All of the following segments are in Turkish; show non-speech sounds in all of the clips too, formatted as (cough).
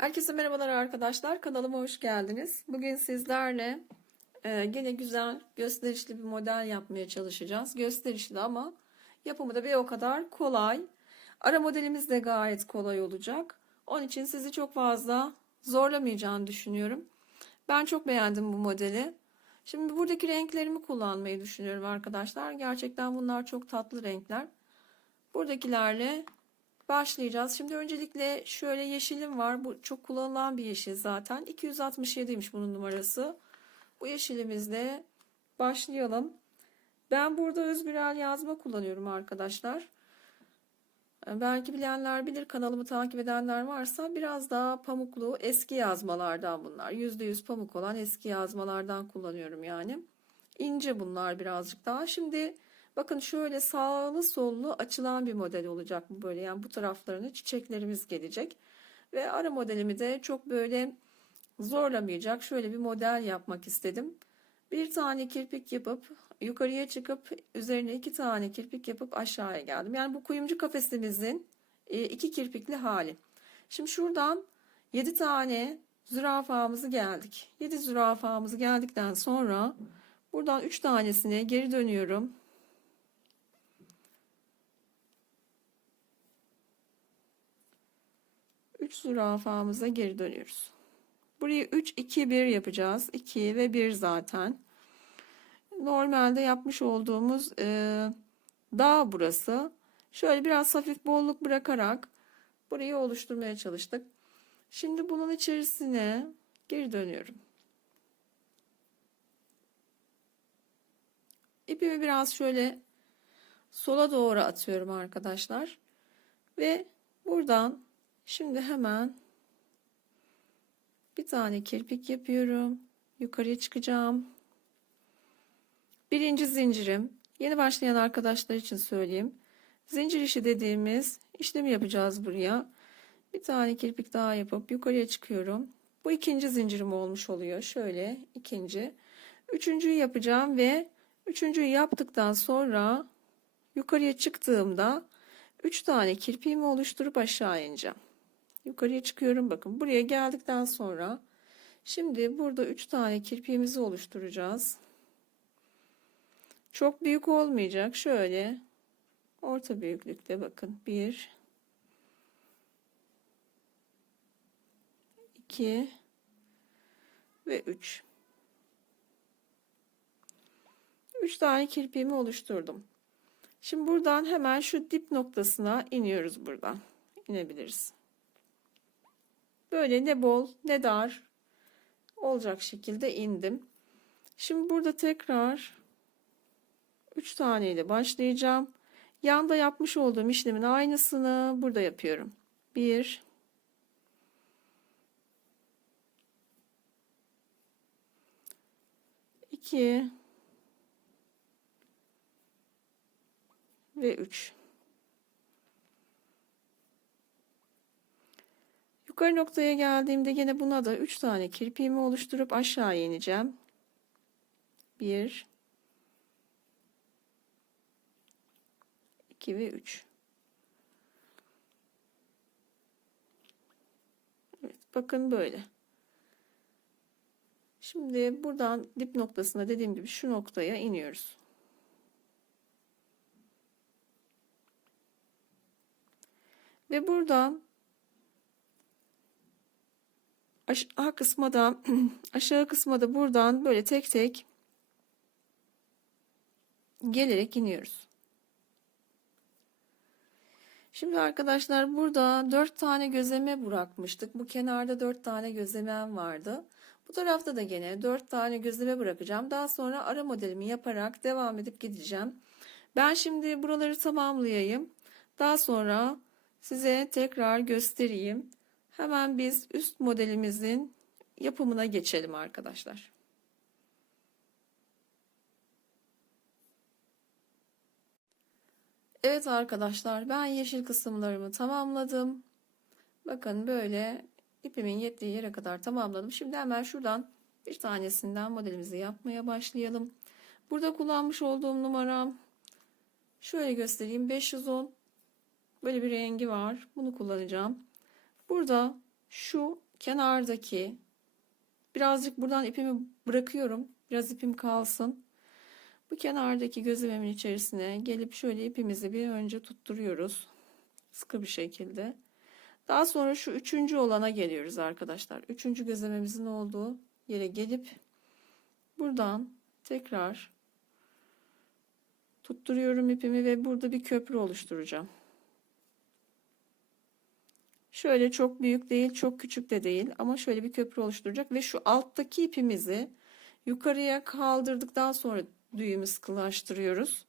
Herkese merhabalar arkadaşlar. Kanalıma hoş geldiniz. Bugün sizlerle e, gene güzel gösterişli bir model yapmaya çalışacağız. Gösterişli ama yapımı da bir o kadar kolay. Ara modelimiz de gayet kolay olacak. Onun için sizi çok fazla zorlamayacağını düşünüyorum. Ben çok beğendim bu modeli. Şimdi buradaki renklerimi kullanmayı düşünüyorum arkadaşlar. Gerçekten bunlar çok tatlı renkler. Buradakilerle başlayacağız. Şimdi öncelikle şöyle yeşilim var. Bu çok kullanılan bir yeşil zaten. 267'ymiş bunun numarası. Bu yeşilimizle başlayalım. Ben burada özgürel yazma kullanıyorum arkadaşlar. Belki bilenler bilir kanalımı takip edenler varsa biraz daha pamuklu eski yazmalardan bunlar. %100 pamuk olan eski yazmalardan kullanıyorum yani. İnce bunlar birazcık daha. Şimdi bakın şöyle sağlı sollu açılan bir model olacak bu böyle. Yani bu taraflarına çiçeklerimiz gelecek. Ve ara modelimi de çok böyle zorlamayacak şöyle bir model yapmak istedim. Bir tane kirpik yapıp yukarıya çıkıp üzerine iki tane kirpik yapıp aşağıya geldim. Yani bu kuyumcu kafesimizin e, iki kirpikli hali. Şimdi şuradan yedi tane zürafamızı geldik. Yedi zürafamızı geldikten sonra buradan üç tanesine geri dönüyorum. Üç zürafamıza geri dönüyoruz. Burayı 3 2 1 yapacağız. 2 ve 1 zaten. Normalde yapmış olduğumuz e, dağ burası. Şöyle biraz hafif bolluk bırakarak burayı oluşturmaya çalıştık. Şimdi bunun içerisine geri dönüyorum. İpimi biraz şöyle sola doğru atıyorum arkadaşlar. Ve buradan şimdi hemen bir tane kirpik yapıyorum. Yukarıya çıkacağım. Birinci zincirim. Yeni başlayan arkadaşlar için söyleyeyim. Zincir işi dediğimiz işlemi yapacağız buraya. Bir tane kirpik daha yapıp yukarıya çıkıyorum. Bu ikinci zincirim olmuş oluyor. Şöyle ikinci. Üçüncüyü yapacağım ve üçüncüyü yaptıktan sonra yukarıya çıktığımda üç tane kirpiğimi oluşturup aşağı ineceğim. Yukarıya çıkıyorum. Bakın buraya geldikten sonra şimdi burada 3 tane kirpiğimizi oluşturacağız. Çok büyük olmayacak. Şöyle orta büyüklükte bakın. 1 2 ve 3 3 tane kirpiğimi oluşturdum. Şimdi buradan hemen şu dip noktasına iniyoruz buradan. İnebiliriz. Böyle ne bol ne dar olacak şekilde indim. Şimdi burada tekrar 3 tane ile başlayacağım. Yanda yapmış olduğum işlemin aynısını burada yapıyorum. 1 2 ve 3 Yukarı noktaya geldiğimde yine buna da 3 tane kirpiğimi oluşturup aşağı ineceğim. 1 2 ve 3 Evet, bakın böyle. Şimdi buradan dip noktasına dediğim gibi şu noktaya iniyoruz. Ve buradan (clears throat) aşağı kısma da aşağı kısma da buradan böyle tek tek gelerek iniyoruz. Şimdi arkadaşlar burada dört tane gözleme bırakmıştık. Bu kenarda dört tane gözlemem vardı. Bu tarafta da gene dört tane gözleme bırakacağım. Daha sonra ara modelimi yaparak devam edip gideceğim. Ben şimdi buraları tamamlayayım. Daha sonra size tekrar göstereyim. Hemen biz üst modelimizin yapımına geçelim arkadaşlar. Evet arkadaşlar ben yeşil kısımlarımı tamamladım. Bakın böyle ipimin yettiği yere kadar tamamladım. Şimdi hemen şuradan bir tanesinden modelimizi yapmaya başlayalım. Burada kullanmış olduğum numaram şöyle göstereyim 510 böyle bir rengi var. Bunu kullanacağım. Burada şu kenardaki birazcık buradan ipimi bırakıyorum. Biraz ipim kalsın. Bu kenardaki gözlememin içerisine gelip şöyle ipimizi bir önce tutturuyoruz. Sıkı bir şekilde. Daha sonra şu üçüncü olana geliyoruz arkadaşlar. Üçüncü gözlememizin olduğu yere gelip buradan tekrar tutturuyorum ipimi ve burada bir köprü oluşturacağım. Şöyle çok büyük değil, çok küçük de değil ama şöyle bir köprü oluşturacak ve şu alttaki ipimizi yukarıya kaldırdıktan sonra düğümü sıkılaştırıyoruz.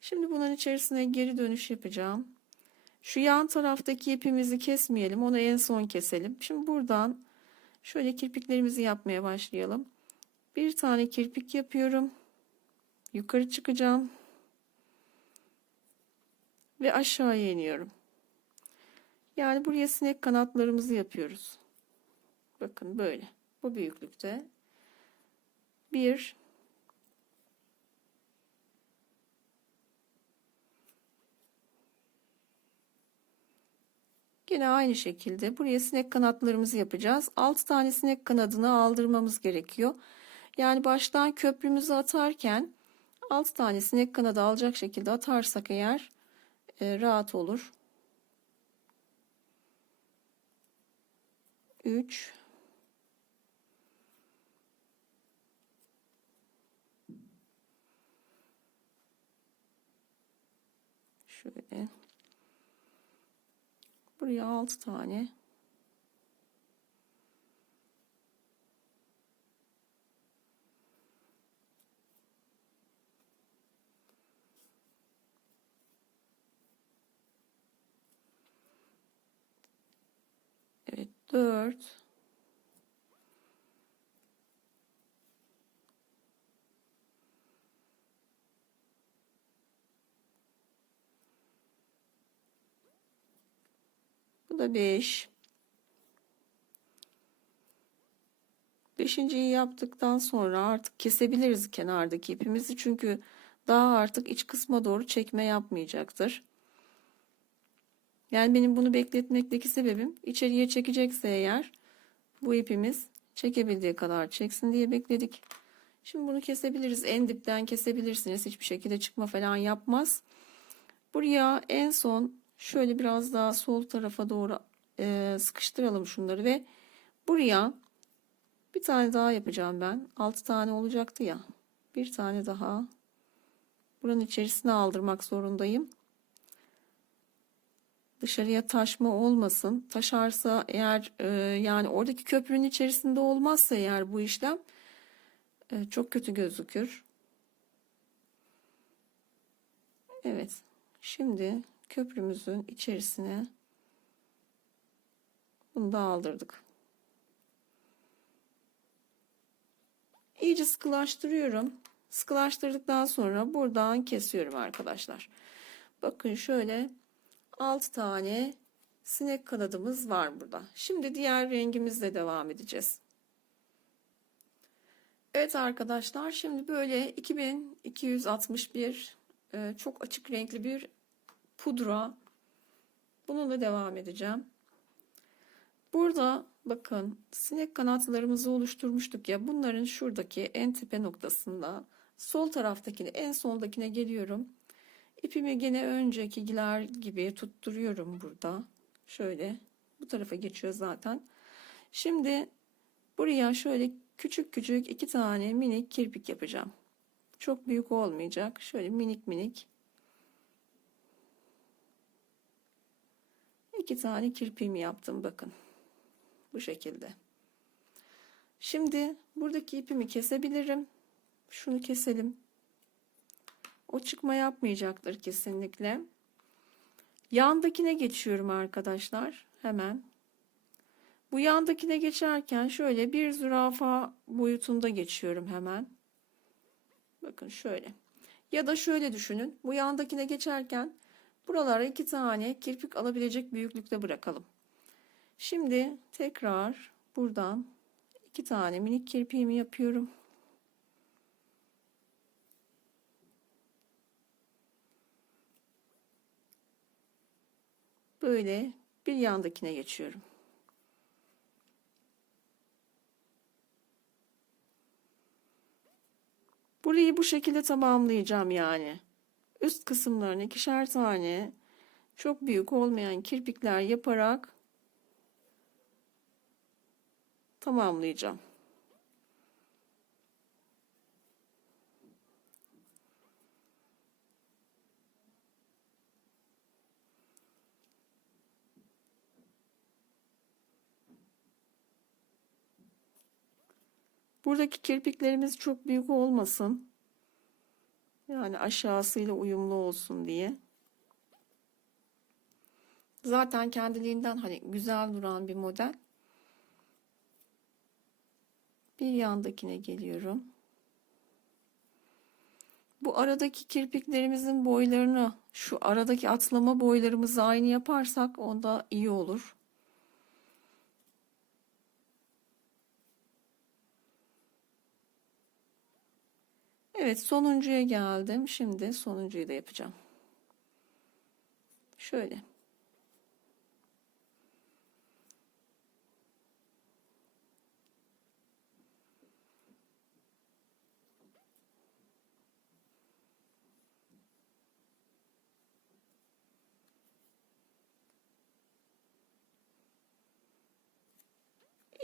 Şimdi bunun içerisine geri dönüş yapacağım. Şu yan taraftaki ipimizi kesmeyelim. Onu en son keselim. Şimdi buradan şöyle kirpiklerimizi yapmaya başlayalım. Bir tane kirpik yapıyorum. Yukarı çıkacağım. Ve aşağıya iniyorum. Yani buraya sinek kanatlarımızı yapıyoruz. Bakın böyle. Bu büyüklükte. Bir. Yine aynı şekilde buraya sinek kanatlarımızı yapacağız. 6 tane sinek kanadını aldırmamız gerekiyor. Yani baştan köprümüzü atarken 6 tane sinek kanadı alacak şekilde atarsak eğer e, rahat olur. 3 Şöyle. Buraya 6 tane Evet 4 Bu da 5. Beşinciyi yaptıktan sonra artık kesebiliriz kenardaki ipimizi. Çünkü daha artık iç kısma doğru çekme yapmayacaktır. Yani benim bunu bekletmekteki sebebim içeriye çekecekse eğer bu ipimiz çekebildiği kadar çeksin diye bekledik. Şimdi bunu kesebiliriz. En dipten kesebilirsiniz. Hiçbir şekilde çıkma falan yapmaz. Buraya en son Şöyle biraz daha sol tarafa doğru e, sıkıştıralım şunları ve buraya bir tane daha yapacağım ben. 6 tane olacaktı ya. Bir tane daha. Buranın içerisine aldırmak zorundayım. Dışarıya taşma olmasın. Taşarsa eğer e, yani oradaki köprünün içerisinde olmazsa eğer bu işlem e, çok kötü gözükür. Evet. Şimdi köprümüzün içerisine bunu da aldırdık. İyice sıkılaştırıyorum. Sıkılaştırdıktan sonra buradan kesiyorum arkadaşlar. Bakın şöyle 6 tane sinek kanadımız var burada. Şimdi diğer rengimizle devam edeceğiz. Evet arkadaşlar şimdi böyle 2261 e, çok açık renkli bir pudra. Bununla devam edeceğim. Burada bakın sinek kanatlarımızı oluşturmuştuk ya bunların şuradaki en tepe noktasında sol taraftakine en soldakine geliyorum. İpimi gene öncekiler gibi tutturuyorum burada. Şöyle bu tarafa geçiyor zaten. Şimdi buraya şöyle küçük küçük iki tane minik kirpik yapacağım. Çok büyük olmayacak. Şöyle minik minik iki tane kirpiğimi yaptım bakın. Bu şekilde. Şimdi buradaki ipimi kesebilirim. Şunu keselim. O çıkma yapmayacaktır kesinlikle. Yandakine geçiyorum arkadaşlar. Hemen. Bu yandakine geçerken şöyle bir zürafa boyutunda geçiyorum hemen. Bakın şöyle. Ya da şöyle düşünün. Bu yandakine geçerken Buralara iki tane kirpik alabilecek büyüklükte bırakalım. Şimdi tekrar buradan iki tane minik kirpiğimi yapıyorum. Böyle bir yandakine geçiyorum. Burayı bu şekilde tamamlayacağım yani. Üst kısımlarını ikişer tane çok büyük olmayan kirpikler yaparak tamamlayacağım. Buradaki kirpiklerimiz çok büyük olmasın. Yani aşağısıyla uyumlu olsun diye. Zaten kendiliğinden hani güzel duran bir model. Bir yandakine geliyorum. Bu aradaki kirpiklerimizin boylarını şu aradaki atlama boylarımızı aynı yaparsak onda iyi olur. Evet sonuncuya geldim. Şimdi sonuncuyu da yapacağım. Şöyle.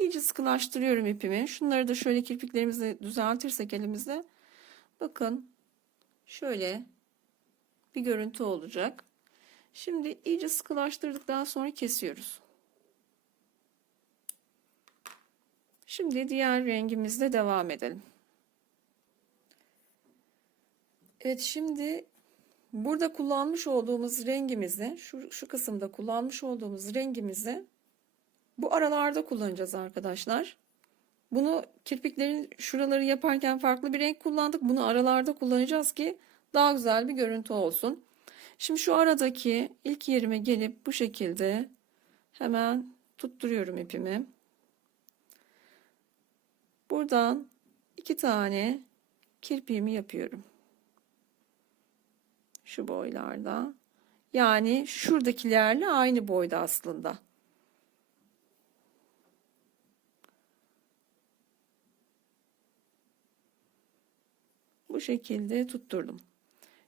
İyice sıkılaştırıyorum ipimi. Şunları da şöyle kirpiklerimizi düzeltirsek elimizde. Bakın şöyle bir görüntü olacak. Şimdi iyice sıkılaştırdıktan sonra kesiyoruz. Şimdi diğer rengimizle devam edelim. Evet şimdi burada kullanmış olduğumuz rengimizi şu, şu kısımda kullanmış olduğumuz rengimizi bu aralarda kullanacağız arkadaşlar. Bunu kirpiklerin şuraları yaparken farklı bir renk kullandık. Bunu aralarda kullanacağız ki daha güzel bir görüntü olsun. Şimdi şu aradaki ilk yerime gelip bu şekilde hemen tutturuyorum ipimi. Buradan iki tane kirpiğimi yapıyorum. Şu boylarda. Yani şuradakilerle aynı boyda aslında. Bu şekilde tutturdum.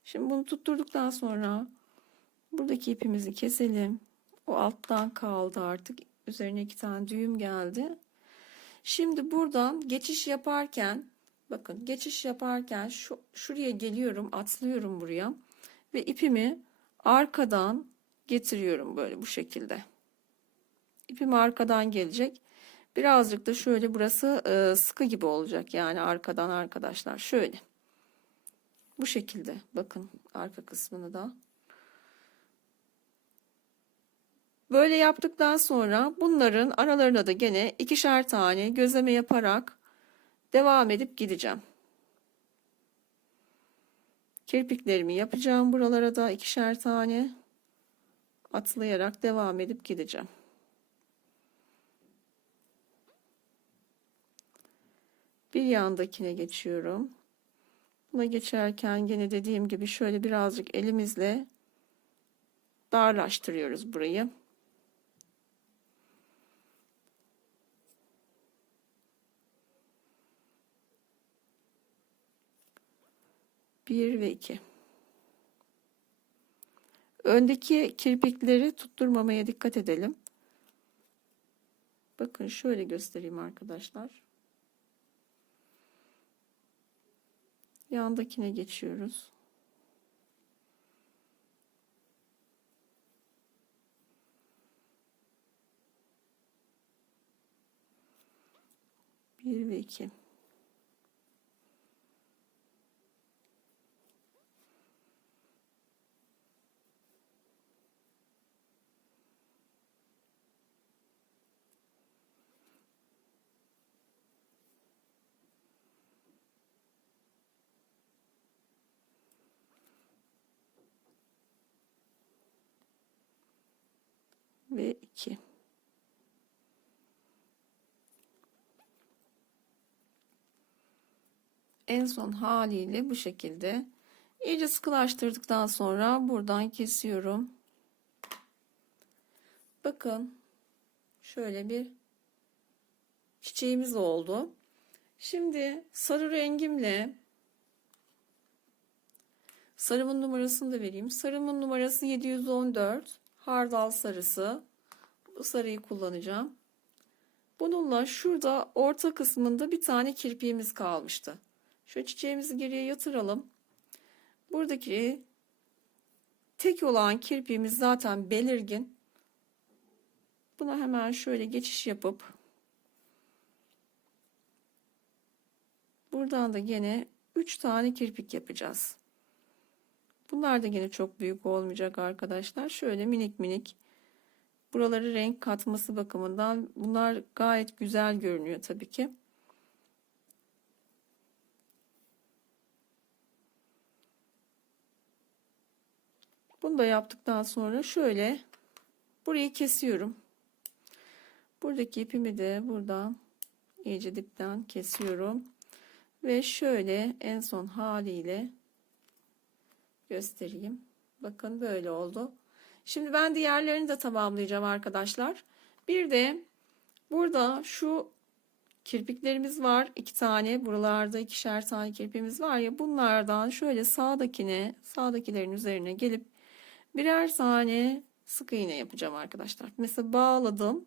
Şimdi bunu tutturduktan sonra buradaki ipimizi keselim. O alttan kaldı artık. Üzerine iki tane düğüm geldi. Şimdi buradan geçiş yaparken bakın geçiş yaparken şu, şuraya geliyorum atlıyorum buraya ve ipimi arkadan getiriyorum böyle bu şekilde. İpim arkadan gelecek. Birazcık da şöyle burası e, sıkı gibi olacak yani arkadan arkadaşlar şöyle. Bu şekilde bakın arka kısmını da. Böyle yaptıktan sonra bunların aralarına da gene ikişer tane gözleme yaparak devam edip gideceğim. Kirpiklerimi yapacağım buralara da ikişer tane atlayarak devam edip gideceğim. Bir yandakine geçiyorum. Buna geçerken yine dediğim gibi şöyle birazcık elimizle darlaştırıyoruz burayı. Bir ve iki. Öndeki kirpikleri tutturmamaya dikkat edelim. Bakın şöyle göstereyim arkadaşlar. Yandakine geçiyoruz. Bir ve iki. Ve 2. En son haliyle bu şekilde iyice sıkılaştırdıktan sonra buradan kesiyorum. Bakın şöyle bir çiçeğimiz oldu. Şimdi sarı rengimle Sarımın numarasını da vereyim. Sarımın numarası 714. Hardal sarısı. Bu sarıyı kullanacağım. Bununla şurada orta kısmında bir tane kirpiğimiz kalmıştı. Şu çiçeğimizi geriye yatıralım. Buradaki tek olan kirpiğimiz zaten belirgin. Buna hemen şöyle geçiş yapıp buradan da gene 3 tane kirpik yapacağız. Bunlar da gene çok büyük olmayacak arkadaşlar. Şöyle minik minik buraları renk katması bakımından bunlar gayet güzel görünüyor tabii ki. Bunu da yaptıktan sonra şöyle burayı kesiyorum. Buradaki ipimi de buradan iyice dipten kesiyorum. Ve şöyle en son haliyle göstereyim. Bakın böyle oldu. Şimdi ben diğerlerini de tamamlayacağım arkadaşlar. Bir de burada şu kirpiklerimiz var. iki tane. Buralarda ikişer tane kirpiğimiz var ya. Bunlardan şöyle sağdakine, sağdakilerin üzerine gelip birer tane sık iğne yapacağım arkadaşlar. Mesela bağladım.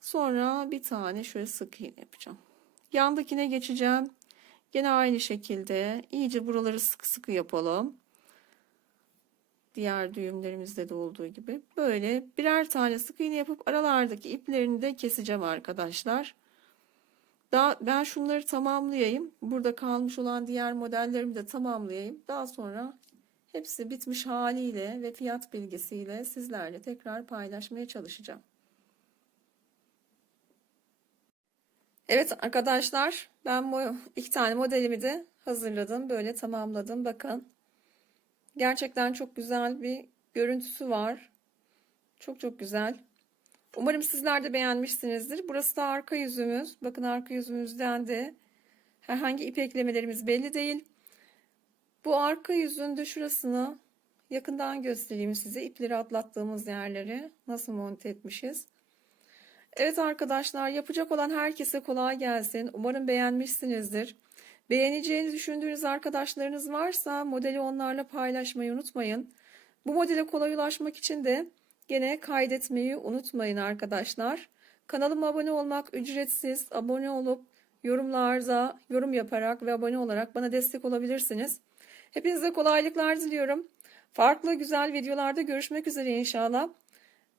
Sonra bir tane şöyle sık iğne yapacağım. Yandakine geçeceğim. Yine aynı şekilde iyice buraları sıkı sıkı yapalım. Diğer düğümlerimizde de olduğu gibi. Böyle birer tane sık iğne yapıp aralardaki iplerini de keseceğim arkadaşlar. Daha ben şunları tamamlayayım. Burada kalmış olan diğer modellerimi de tamamlayayım. Daha sonra hepsi bitmiş haliyle ve fiyat bilgisiyle sizlerle tekrar paylaşmaya çalışacağım. Evet arkadaşlar ben bu iki tane modelimi de hazırladım. Böyle tamamladım. Bakın. Gerçekten çok güzel bir görüntüsü var. Çok çok güzel. Umarım sizler de beğenmişsinizdir. Burası da arka yüzümüz. Bakın arka yüzümüzden de herhangi ip eklemelerimiz belli değil. Bu arka yüzünde şurasını yakından göstereyim size. İpleri atlattığımız yerleri nasıl monte etmişiz. Evet arkadaşlar yapacak olan herkese kolay gelsin. Umarım beğenmişsinizdir. Beğeneceğini düşündüğünüz arkadaşlarınız varsa modeli onlarla paylaşmayı unutmayın. Bu modele kolay ulaşmak için de gene kaydetmeyi unutmayın arkadaşlar. Kanalıma abone olmak ücretsiz. Abone olup yorumlarda yorum yaparak ve abone olarak bana destek olabilirsiniz. Hepinize kolaylıklar diliyorum. Farklı güzel videolarda görüşmek üzere inşallah.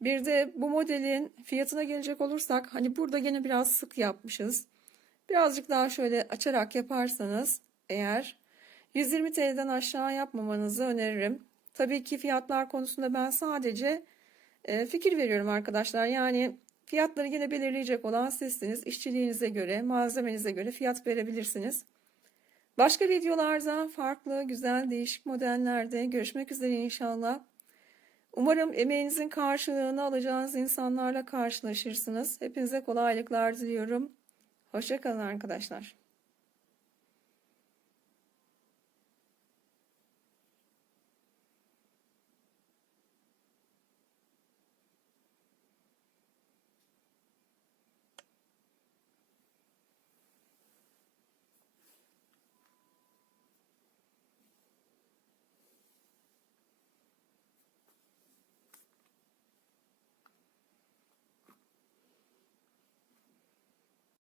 Bir de bu modelin fiyatına gelecek olursak hani burada gene biraz sık yapmışız. Birazcık daha şöyle açarak yaparsanız eğer 120 TL'den aşağı yapmamanızı öneririm. Tabii ki fiyatlar konusunda ben sadece e, fikir veriyorum arkadaşlar. Yani fiyatları yine belirleyecek olan sizsiniz. İşçiliğinize göre, malzemenize göre fiyat verebilirsiniz. Başka videolarda farklı, güzel, değişik modellerde görüşmek üzere inşallah. Umarım emeğinizin karşılığını alacağınız insanlarla karşılaşırsınız. Hepinize kolaylıklar diliyorum. Hoşçakalın arkadaşlar.